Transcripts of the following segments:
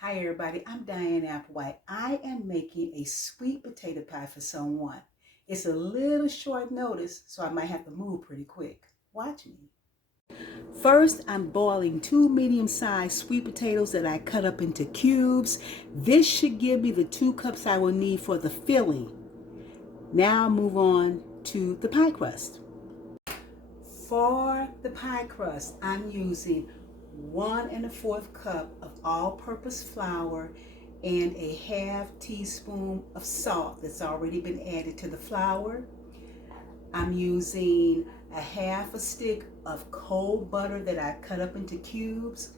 Hi everybody, I'm Diane Applewhite. I am making a sweet potato pie for someone. It's a little short notice, so I might have to move pretty quick. Watch me. First, I'm boiling 2 medium-sized sweet potatoes that I cut up into cubes. This should give me the 2 cups I will need for the filling. Now I'll move on to the pie crust. For the pie crust, I'm using 1 1/4 cup of all-purpose flour and a half teaspoon of salt that's already been added to the flour. I'm using a half a stick of cold butter that I cut up into cubes.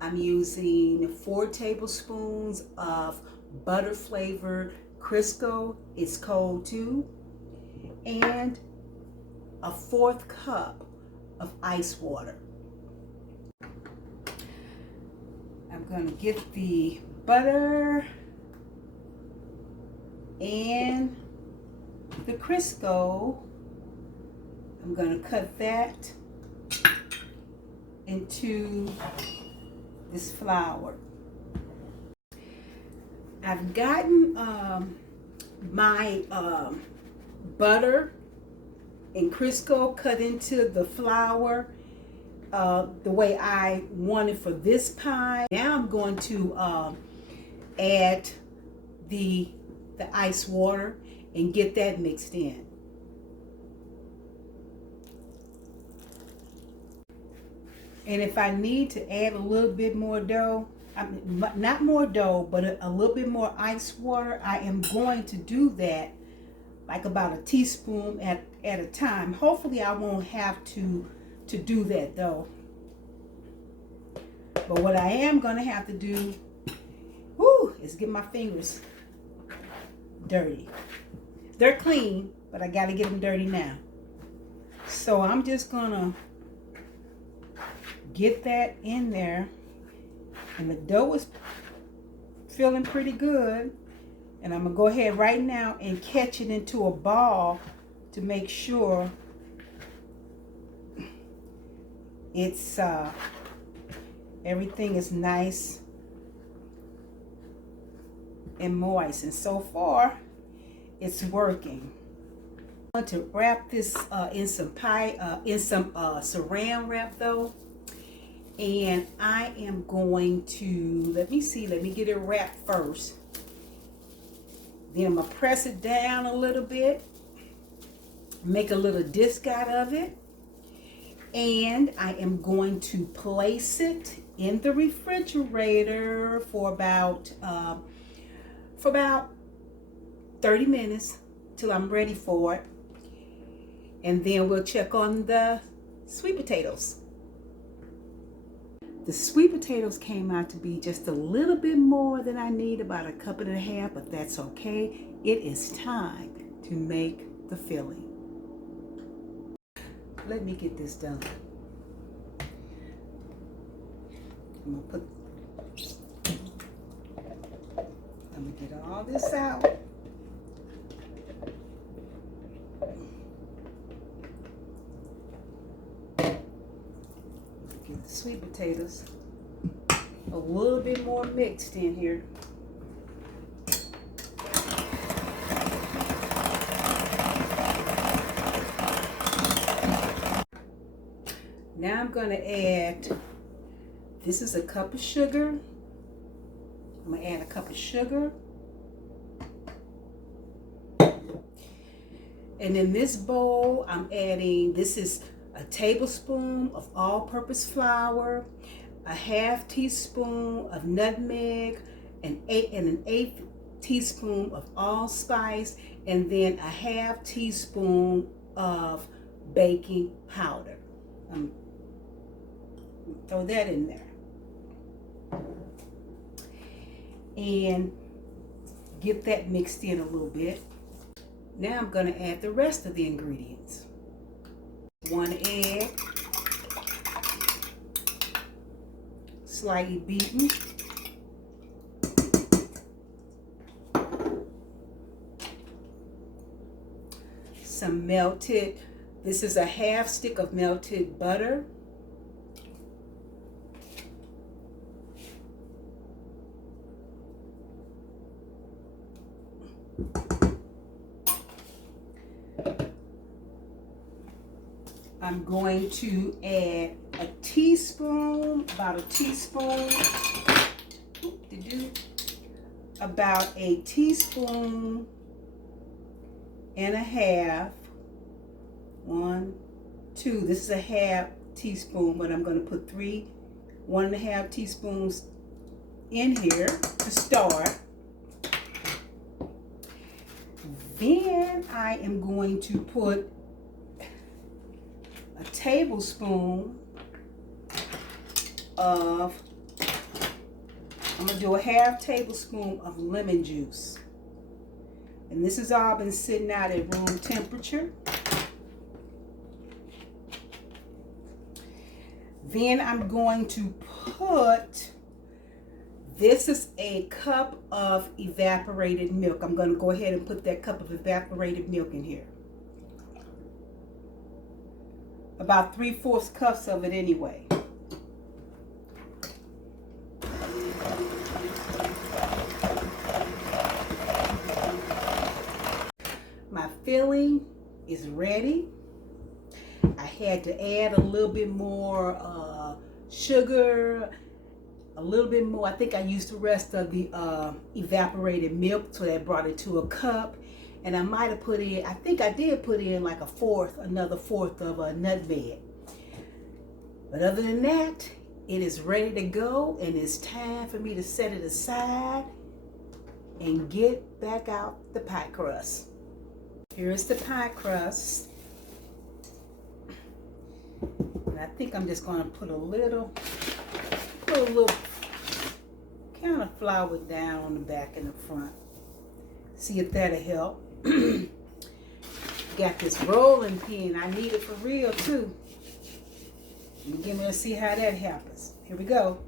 I'm using 4 tablespoons of butter flavored Crisco. It's cold too. And a 1/4 cup of ice water. I'm going to get the butter and the Crisco. I'm going to cut that into this flour. I've gotten my butter and Crisco cut into the flour the way I want it for this pie. Now I'm going to add the ice water and get that mixed in. And if I need to add a little bit more dough, not more dough, but a little bit more ice water, I am going to do that, like about a teaspoon at a time. Hopefully I won't have to do that though. But what I am going to have to do, is get my fingers dirty. They're clean, but I got to get them dirty now. So I'm just going to get that in there. And the dough is feeling pretty good. And I'm going to go ahead right now and catch it into a ball to make sure it's everything is nice and moist, and so far it's working. I'm going to wrap this in some saran wrap though, and I am going to let me get it wrapped first. Then I'm gonna press it down a little bit, make a little disc out of it, and I am going to place it in the refrigerator for about 30 minutes till I'm ready for it. And then we'll check on the sweet potatoes. The sweet potatoes came out to be just a little bit more than I need, about 1.5 cups, but that's okay. It is time to make the filling. Let me get this done. I'm gonna get all this out. Get the sweet potatoes a little bit more mixed in here. Now I'm going to add, this is a cup of sugar. I'm going to add a cup of sugar. And in this bowl, I'm adding, this is a tablespoon of all-purpose flour, a half teaspoon of nutmeg, an eighth teaspoon of allspice, and then a half teaspoon of baking powder. Throw that in there. And get that mixed in a little bit. Now I'm going to add the rest of the ingredients. 1 egg, slightly beaten. Some melted, this is a half stick of melted butter. I'm going to add a teaspoon, about a teaspoon, about a teaspoon and a half. 1, 2. This is a half teaspoon, but I'm going to put 1.5 teaspoons in here to start. Then I am going to put a tablespoon of, I'm going to do a half tablespoon of lemon juice. And this has all been sitting out at room temperature. Then I'm going to put, this is a cup of evaporated milk. I'm going to go ahead and put that cup of evaporated milk in here. About 3/4 cups of it anyway. My filling is ready. I had to add a little bit more sugar, a little bit more. I think I used the rest of the evaporated milk, so that brought it to a cup. And I might have put in, I think I did put in like another fourth of a nutmeg. But other than that, it is ready to go, and it's time for me to set it aside and get back out the pie crust. Here is the pie crust. And I think I'm just going to put a little kind of flour down on the back and the front. See if that'll help. Got this rolling pin. I need it for real too. Get me to see how that happens. Here we go.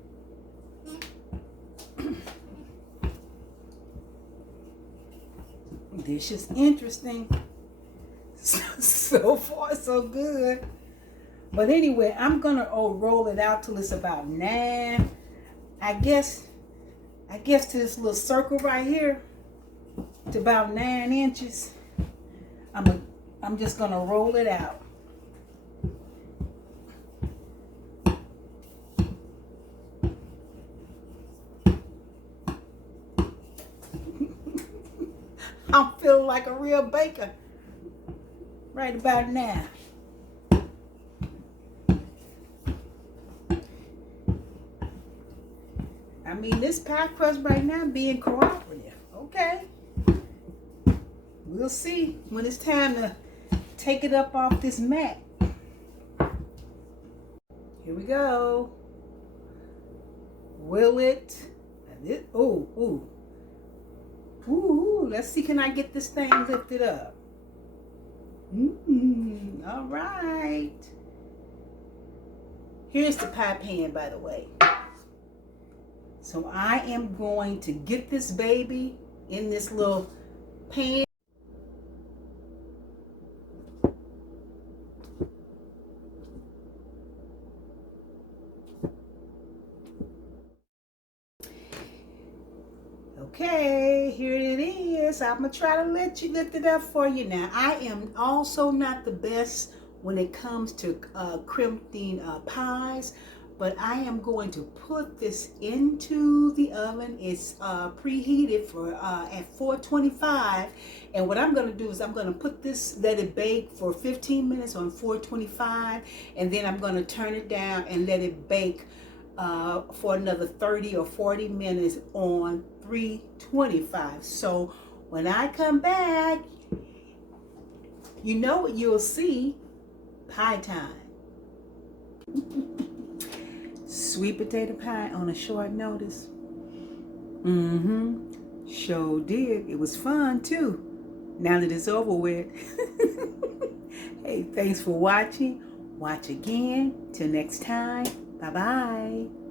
This is interesting. So far, so good. But anyway, I'm gonna roll it out till it's about 9. I guess to this little circle right here, to about 9 inches. I'm just gonna roll it out. I'm feeling like a real baker right about now. I mean, this pie crust right now being cooperative. Okay. We'll see when it's time to take it up off this mat. Here we go. Will it? Ooh. Let's see, can I get this thing lifted up? All right. Here's the pie pan, by the way. So I am going to get this baby in this little pan. Okay, here it is. I'm going to try to lift it up for you now. I am also not the best when it comes to crimping pies, but I am going to put this into the oven. It's preheated for at 425, and what I'm going to do is I'm going to put this, let it bake for 15 minutes on 425, and then I'm going to turn it down and let it bake for another 30 or 40 minutes on 325. So when I come back, you know what you'll see? Pie time. Sweet potato pie on a short notice. Sure did. It was fun too. Now that it's over with. Hey, thanks for watching. Watch again. Till next time. Bye-bye.